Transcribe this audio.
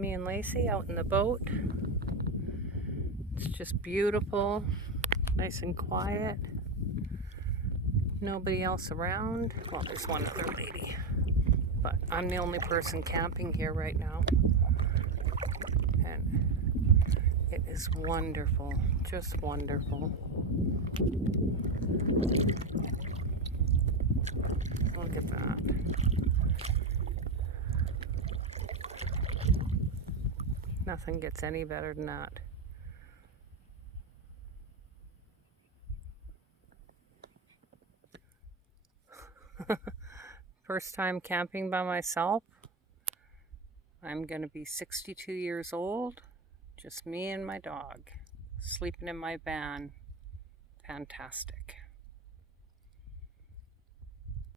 me and Lacey out in the boat. It's just beautiful, nice and quiet. Nobody else around. Well, there's one other lady, but I'm the only person camping here right now. And it is wonderful, just wonderful. Look at that. Nothing gets any better than that. First time camping by myself. I'm gonna be 62 years old. Just me and my dog. Sleeping in my van. Fantastic.